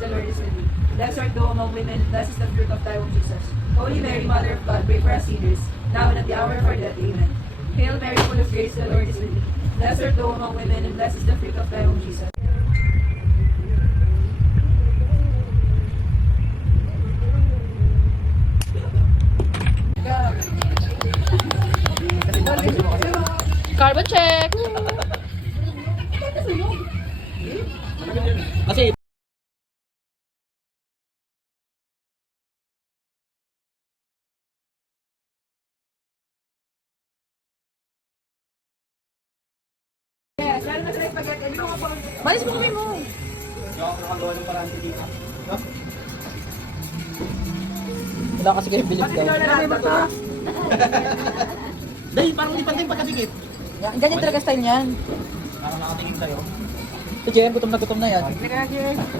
the Lord is with thee. Blessed art thou among women, and blessed is the fruit of thy womb, Jesus. Holy Mary, Mother of God, pray for us sinners, now and at the hour of our death. Amen. Hail Mary, full of grace, the Lord is with thee. Blessed art thou among women, and blessed is the fruit of thy womb, Jesus. Carbon check! Kasi Yes, lalo na sa spaghetti. Ano mga pang... Malis mo kami mo! nakagawa ng parang dito. Wala kasi kayo bilib daw. Ano ba ito? Dahil parang hindi pantay pagkasikip. Ganyan talaga style niyan. Parang nakatingin tayo. Si JM, gutom na yan.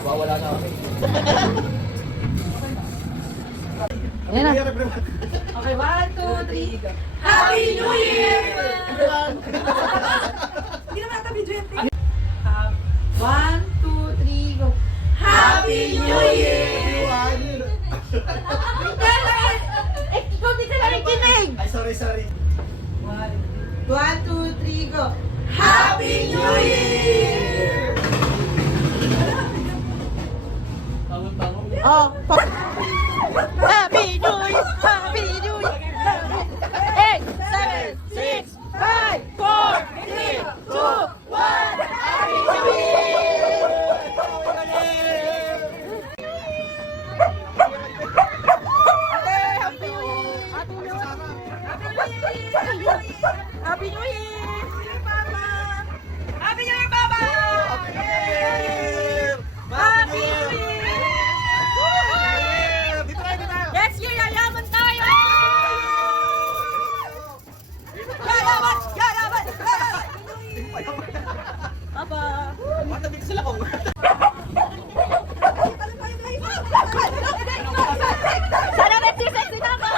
Wala na kami. Ayan na. Okay, 1, 2, 3. Happy New Year! Hindi naman ata video yan. 1, 2, 3, go. Happy New Year! Eh, ikaw di ka nakikinig! Ay, sorry. 1, 2, 3, go. Happy New Year! Bangon. Oh, Happy New Year! Happy New Year! 8, 7, 6, 5, 4, 3, 2, 1! Happy New Year! Happy New Year! Happy New Year, Papa! Happy New Year! Next year, yayaman tayo! Yayaman! Yayaman! Papa! Matagig sila ko. Sana nagsisexy na ako!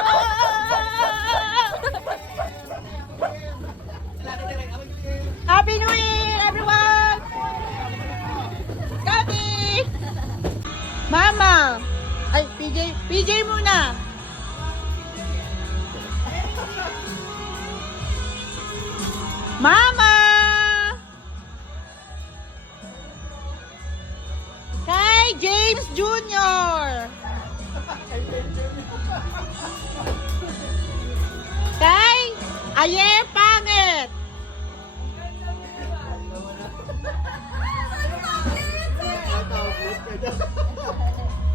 Happy New Year, everyone! Kati! Mama! Ay, PJ muna! Mama! Kay James Jr. Kay Aye Pangit.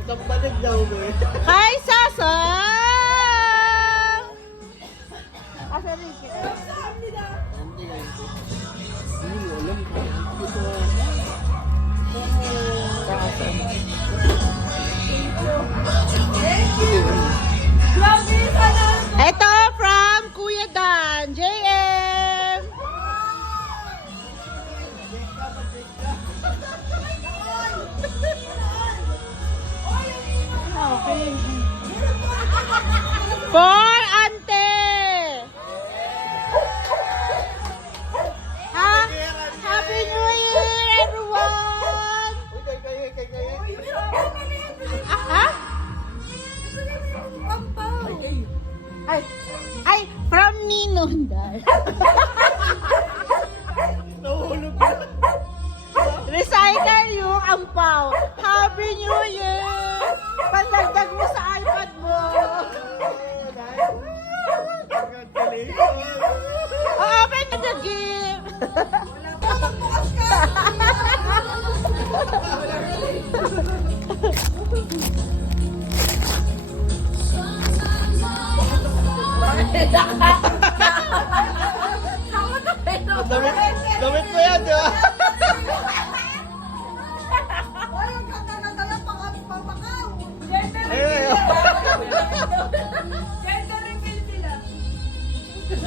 Isang balik daw mo eh. Kay Sasang. Asa rin kita? Ito from Kuya Dan, JM. For Ante. Ha? Happy New Year, everyone. Ha? Ay, from Ninon. Nahulog ko. Recycle yung ampaw. Happy New Year! Pandagdag mo sa iPad mo. Open the gift. Damit mo yan, di ba?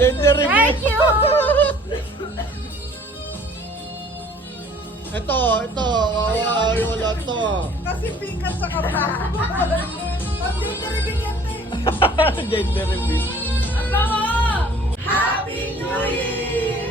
Gender reveal. Thank you! Ito. Ay, wala to. Kasi pikas sa kaba. Pag-gender reveal yan, te. Gender reveal. Ang bango! Happy New Year!